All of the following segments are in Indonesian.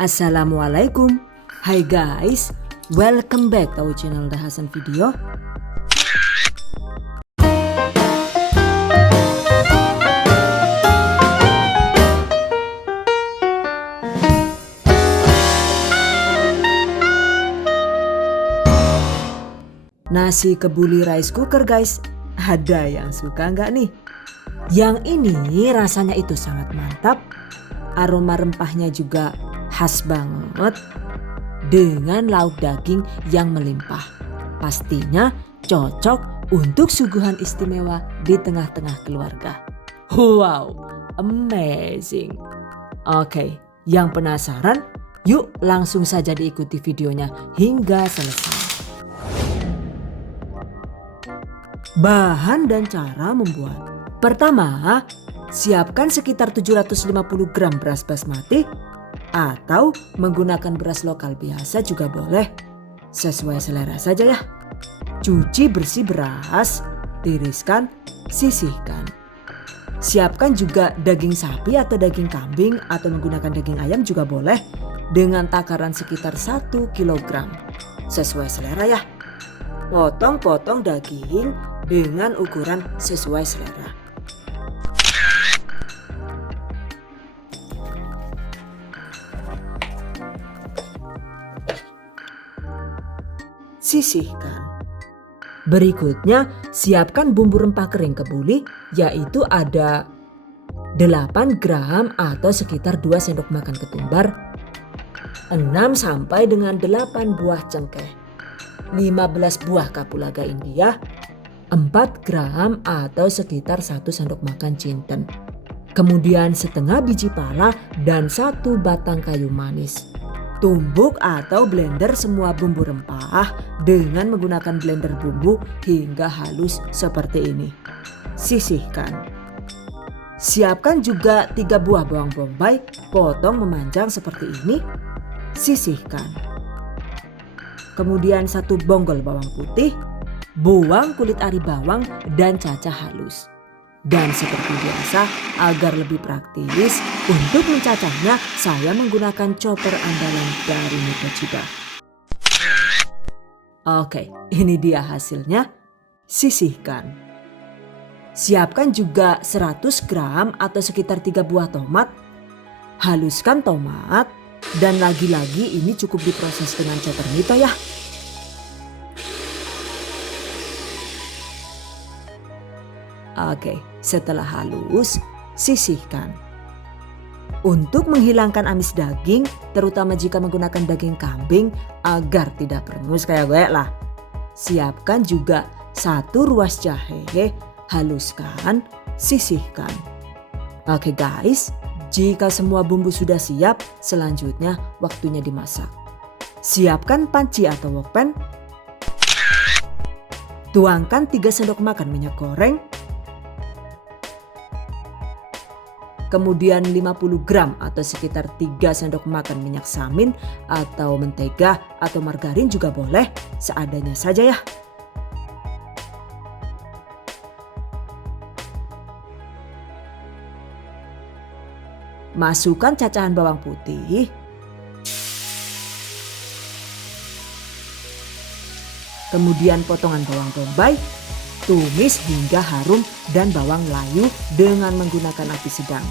Assalamualaikum. Hai guys, welcome back to our channel The Hasan Video. Nasi kebuli rice cooker guys, ada yang suka nggak nih? Yang ini rasanya itu sangat mantap, aroma rempahnya juga khas banget, dengan lauk daging yang melimpah. Pastinya cocok untuk suguhan istimewa di tengah-tengah keluarga. Wow, amazing. Oke, yang penasaran? Yuk langsung saja diikuti videonya hingga selesai. Bahan dan cara membuat. Pertama, siapkan sekitar 750 gram beras basmati atau menggunakan beras lokal biasa juga boleh. Sesuai selera saja ya. Cuci bersih beras, tiriskan, sisihkan. Siapkan juga daging sapi atau daging kambing atau menggunakan daging ayam juga boleh dengan takaran sekitar 1 kg. Sesuai selera ya. Potong-potong daging dengan ukuran sesuai selera. Sisihkan. Berikutnya, siapkan bumbu rempah kering kebuli, yaitu ada 8 gram atau sekitar 2 sendok makan ketumbar, 6 sampai dengan 8 buah cengkeh, 15 buah kapulaga India, 4 gram atau sekitar 1 sendok makan jinten. Kemudian setengah biji pala dan 1 batang kayu manis. Tumbuk atau blender semua bumbu rempah dengan menggunakan blender bumbu hingga halus seperti ini. Sisihkan. Siapkan juga 3 buah bawang bombay, potong memanjang seperti ini. Sisihkan. Kemudian 1 bonggol bawang putih, buang kulit ari bawang dan cacah halus. Dan seperti biasa, agar lebih praktis, untuk mencacahnya saya menggunakan chopper andalan dari Mitochiba. Oke, ini dia hasilnya. Sisihkan. Siapkan juga 100 gram atau sekitar 3 buah tomat. Haluskan tomat dan lagi-lagi ini cukup diproses dengan chopper Mito ya. Oke, setelah halus, sisihkan. Untuk menghilangkan amis daging, terutama jika menggunakan daging kambing agar tidak berengus kayak gue lah. Siapkan juga 1 ruas jahe, haluskan, sisihkan. Oke guys, jika semua bumbu sudah siap, selanjutnya waktunya dimasak. Siapkan panci atau wokpan. Tuangkan 3 sendok makan minyak goreng. Kemudian 50 gram atau sekitar 3 sendok makan minyak samin atau mentega atau margarin juga boleh, seadanya saja ya. Masukkan cacahan bawang putih. Kemudian potongan bawang bombay. Tumis hingga harum dan bawang layu dengan menggunakan api sedang.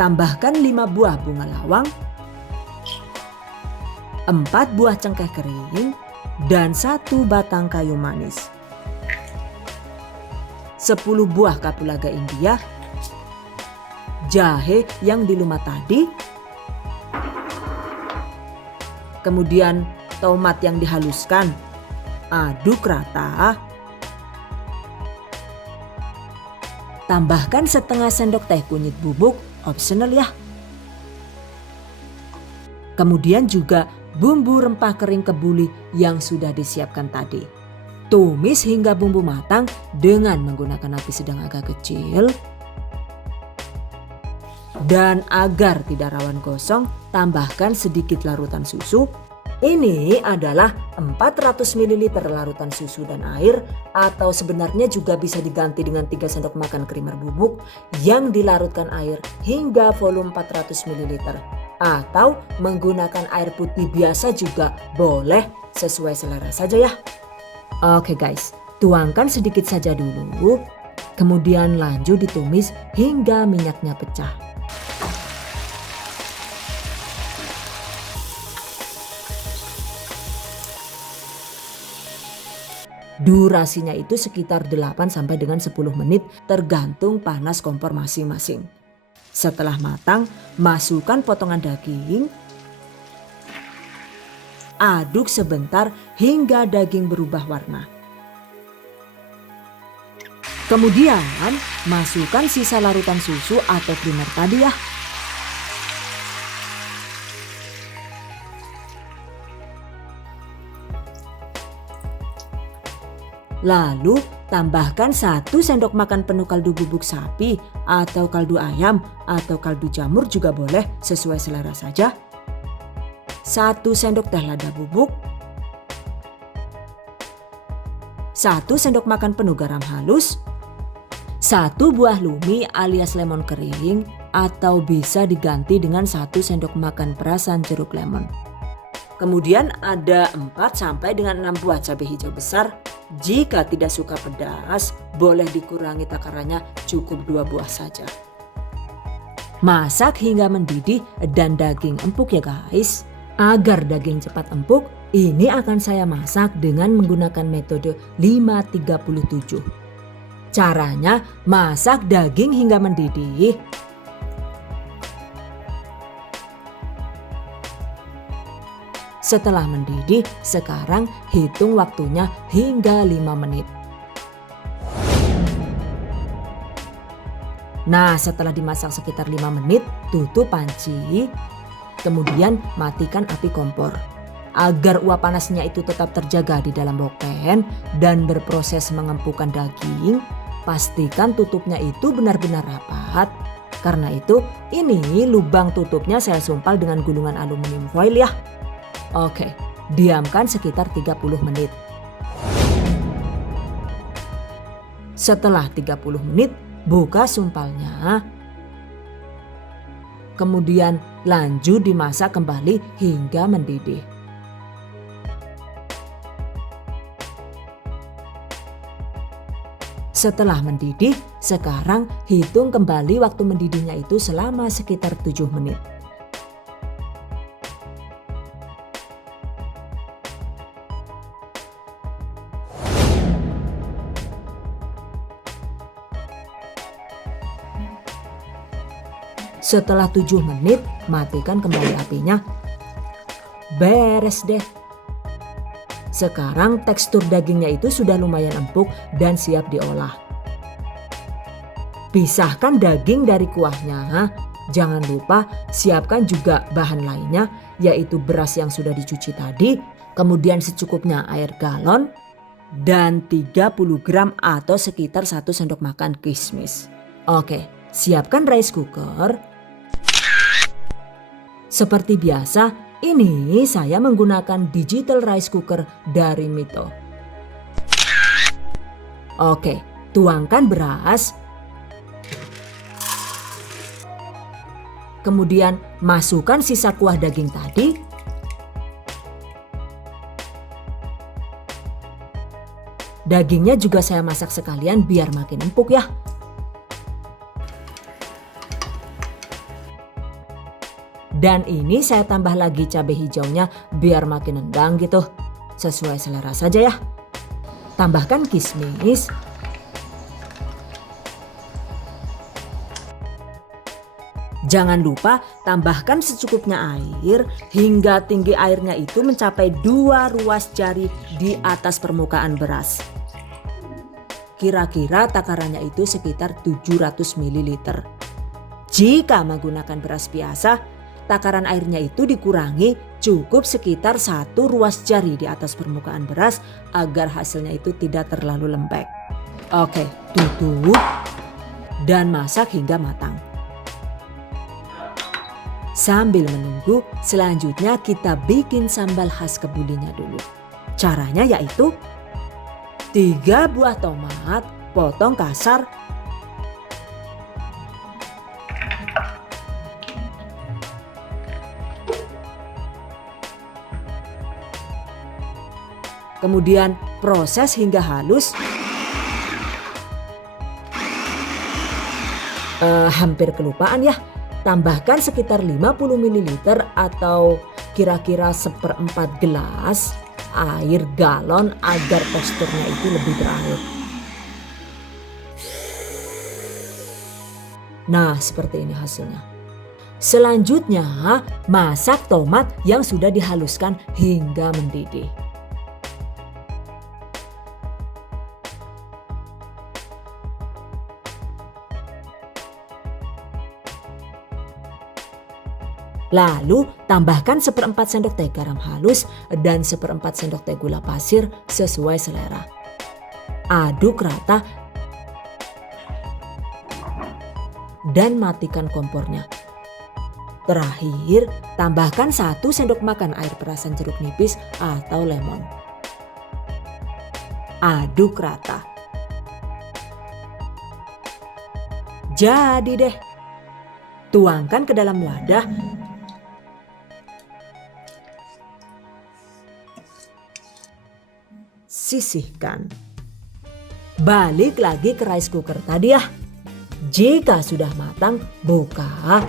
Tambahkan 5 buah bunga lawang, 4 buah cengkeh kering, dan 1 batang kayu manis. 10 buah kapulaga India, jahe yang dilumat tadi, kemudian tomat yang dihaluskan, aduk rata. Tambahkan setengah sendok teh kunyit bubuk, optional ya. Kemudian juga bumbu rempah kering kebuli yang sudah disiapkan tadi. Tumis hingga bumbu matang dengan menggunakan api sedang agak kecil. Dan agar tidak rawan gosong, tambahkan sedikit larutan susu. Ini adalah 400 ml larutan susu dan air, atau sebenarnya juga bisa diganti dengan 3 sendok makan krimer bubuk yang dilarutkan air hingga volume 400 ml. Atau menggunakan air putih biasa juga boleh, sesuai selera saja ya. Oke guys, tuangkan sedikit saja dulu, kemudian lanjut ditumis hingga minyaknya pecah. Durasinya itu sekitar 8 sampai dengan 10 menit tergantung panas kompor masing-masing. Setelah matang, masukkan potongan daging. Aduk sebentar hingga daging berubah warna. Kemudian masukkan sisa larutan susu atau krimer tadi ya. Lalu tambahkan 1 sendok makan penuh kaldu bubuk sapi atau kaldu ayam atau kaldu jamur juga boleh, sesuai selera saja. 1 sendok teh lada bubuk. 1 sendok makan penuh garam halus. 1 buah lumi alias lemon kering atau bisa diganti dengan 1 sendok makan perasan jeruk lemon. Kemudian ada 4 sampai dengan 6 buah cabai hijau besar. Jika tidak suka pedas, boleh dikurangi takarannya, cukup 2 buah saja. Masak hingga mendidih dan daging empuk ya guys. Agar daging cepat empuk, ini akan saya masak dengan menggunakan metode 5-37. Caranya masak daging hingga mendidih. Setelah mendidih, sekarang hitung waktunya hingga 5 menit. Nah, setelah dimasak sekitar 5 menit, tutup panci. Kemudian matikan api kompor. Agar uap panasnya itu tetap terjaga di dalam boken dan berproses mengempukkan daging, pastikan tutupnya itu benar-benar rapat. Karena itu, ini lubang tutupnya saya sumpal dengan gulungan aluminium foil ya. Oke, diamkan sekitar 30 menit. Setelah 30 menit, buka sumpalnya. Kemudian lanjut dimasak kembali hingga mendidih. Setelah mendidih, sekarang hitung kembali waktu mendidihnya itu selama sekitar 7 menit. Setelah 7 menit, matikan kembali apinya. Beres deh. Sekarang tekstur dagingnya itu sudah lumayan empuk dan siap diolah. Pisahkan daging dari kuahnya. Jangan lupa siapkan juga bahan lainnya, yaitu beras yang sudah dicuci tadi, kemudian secukupnya air galon, dan 30 gram atau sekitar 1 sendok makan kismis. Oke, siapkan rice cooker. Seperti biasa, ini saya menggunakan digital rice cooker dari Mito. Oke, tuangkan beras. Kemudian masukkan sisa kuah daging tadi. Dagingnya juga saya masak sekalian biar makin empuk ya. Dan ini saya tambah lagi cabai hijaunya biar makin nendang gitu. Sesuai selera saja ya. Tambahkan kismis. Jangan lupa tambahkan secukupnya air hingga tinggi airnya itu mencapai 2 ruas jari di atas permukaan beras. Kira-kira takarannya itu sekitar 700 ml. Jika menggunakan beras biasa, takaran airnya itu dikurangi cukup sekitar 1 ruas jari di atas permukaan beras agar hasilnya itu tidak terlalu lembek. Oke, tutup dan masak hingga matang. Sambil menunggu, selanjutnya kita bikin sambal khas kebulinya dulu. Caranya yaitu 3 buah tomat potong kasar. Kemudian proses hingga halus. Hampir kelupaan ya. Tambahkan sekitar 50 ml atau kira-kira 1/4 gelas air galon agar teksturnya itu lebih berair. Nah, seperti ini hasilnya. Selanjutnya, masak tomat yang sudah dihaluskan hingga mendidih. Lalu tambahkan 1/4 sendok teh garam halus dan 1/4 sendok teh gula pasir sesuai selera. Aduk rata dan matikan kompornya. Terakhir, tambahkan 1 sendok makan air perasan jeruk nipis atau lemon. Aduk rata. Jadi deh. Tuangkan ke dalam wadah. Sisihkan. Balik lagi ke rice cooker tadi ya. Jika sudah matang, buka.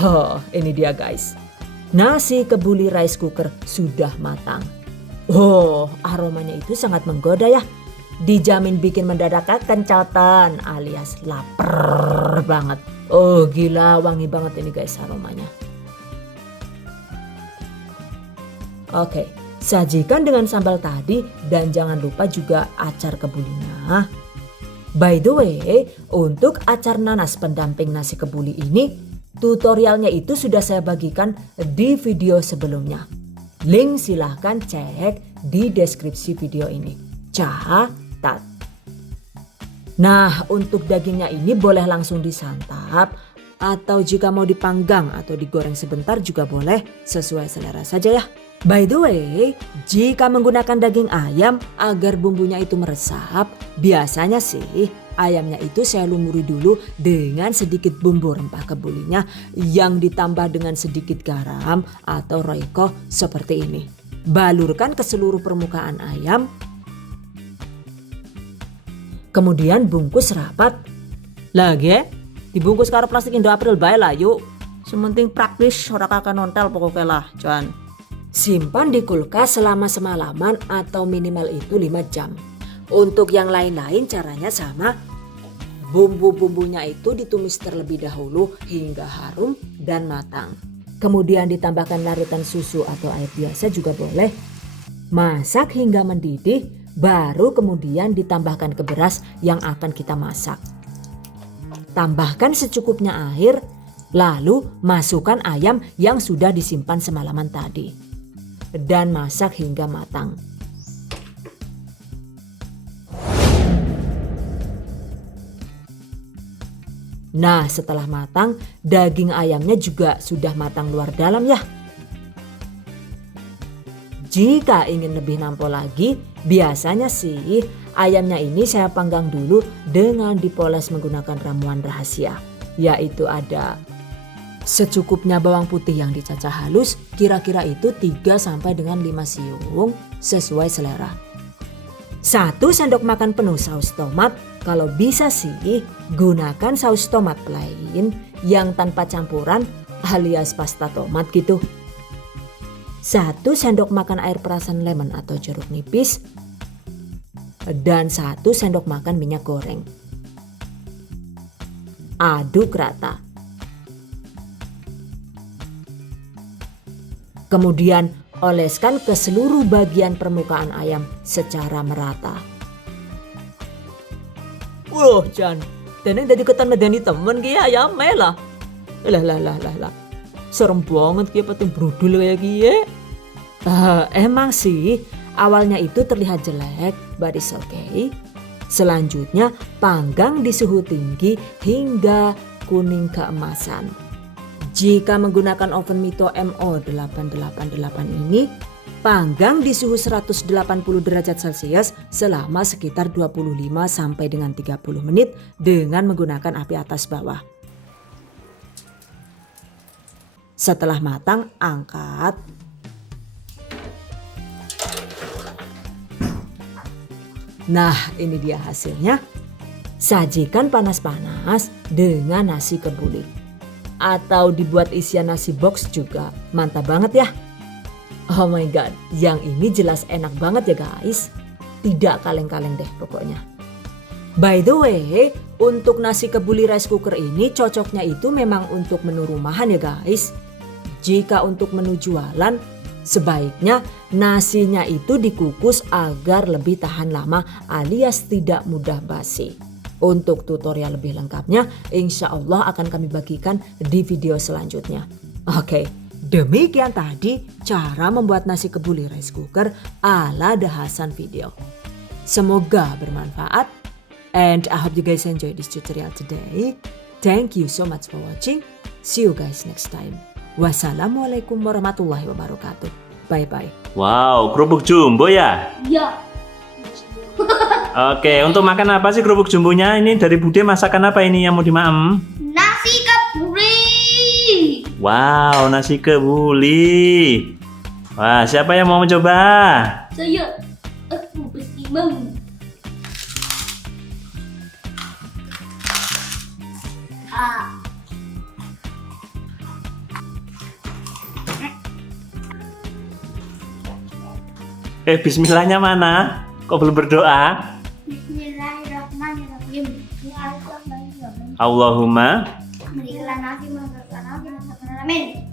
Oh, ini dia guys. Nasi kebuli rice cooker sudah matang. Oh, aromanya itu sangat menggoda ya. Dijamin bikin mendadak kencatan alias lapar banget. Oh gila, wangi banget ini guys aromanya. Oke. Sajikan dengan sambal tadi dan jangan lupa juga acar kebulinya. By the way, untuk acar nanas pendamping nasi kebuli ini, tutorialnya itu sudah saya bagikan di video sebelumnya. Link silahkan cek di deskripsi video ini. Catat. Nah, untuk dagingnya ini boleh langsung disantap atau jika mau dipanggang atau digoreng sebentar juga boleh, sesuai selera saja ya. By the way, jika menggunakan daging ayam agar bumbunya itu meresap, biasanya sih ayamnya itu saya lumuri dulu dengan sedikit bumbu rempah kebulinya yang ditambah dengan sedikit garam atau royco seperti ini. Balurkan ke seluruh permukaan ayam. Kemudian bungkus rapat. Lagi dibungkus karo plastik Indo April bae lah yuk. Sementing praktis ora kakak nontel pokoknya lah, Jan. Simpan di kulkas selama semalaman atau minimal itu 5 jam. Untuk yang lain-lain caranya sama. Bumbu-bumbunya itu ditumis terlebih dahulu hingga harum dan matang. Kemudian ditambahkan larutan susu atau air biasa juga boleh. Masak hingga mendidih, baru kemudian ditambahkan ke beras yang akan kita masak. Tambahkan secukupnya air, lalu masukkan ayam yang sudah disimpan semalaman tadi. Dan masak hingga matang. Nah, setelah matang, daging ayamnya juga sudah matang luar dalam ya. Jika ingin lebih nampol lagi, biasanya sih ayamnya ini saya panggang dulu dengan dipoles menggunakan ramuan rahasia. Yaitu ada secukupnya bawang putih yang dicacah halus, kira-kira itu 3 sampai dengan 5 siung sesuai selera. 1 sendok makan penuh saus tomat, kalau bisa sih gunakan saus tomat plain yang tanpa campuran alias pasta tomat gitu. 1 sendok makan air perasan lemon atau jeruk nipis dan 1 sendok makan minyak goreng. Aduk rata. Kemudian oleskan ke seluruh bagian permukaan ayam secara merata. Wah, Jan, teneng tadi ketan medani temen ki ayam lah. Lah. Serem banget ki patung brudul kayak ki. Emang sih awalnya itu terlihat jelek, but it's okay. Selanjutnya panggang di suhu tinggi hingga kuning keemasan. Jika menggunakan oven Mito MO888 ini, panggang di suhu 180 derajat Celcius selama sekitar 25 sampai dengan 30 menit dengan menggunakan api atas bawah. Setelah matang, angkat. Nah, ini dia hasilnya. Sajikan panas-panas dengan nasi kebuli. Atau dibuat isian nasi box juga, mantap banget ya. Oh my god, yang ini jelas enak banget ya guys. Tidak kaleng-kaleng deh pokoknya. By the way, untuk nasi kebuli rice cooker ini cocoknya itu memang untuk menu rumahan ya guys. Jika untuk menu jualan, sebaiknya nasinya itu dikukus agar lebih tahan lama alias tidak mudah basi. Untuk tutorial lebih lengkapnya, insya Allah akan kami bagikan di video selanjutnya. Oke, demikian tadi cara membuat nasi kebuli rice cooker ala The Hasan video. Semoga bermanfaat. And I hope you guys enjoy this tutorial today. Thank you so much for watching. See you guys next time. Wassalamualaikum warahmatullahi wabarakatuh. Bye-bye. Wow, kerupuk jumbo ya? Iya. Oke, untuk makan apa sih kerupuk jumbonya? Ini dari Bude masakan apa ini yang mau dimaem? Nasi kebuli. Wow, nasi kebuli. Wah, siapa yang mau mencoba? Saya. Aku pasti mau. Bismillahnya mana? Kok belum berdoa? Bismillahirrahmanirrahim. Allahumma Berikanlah nasi makan. Amin.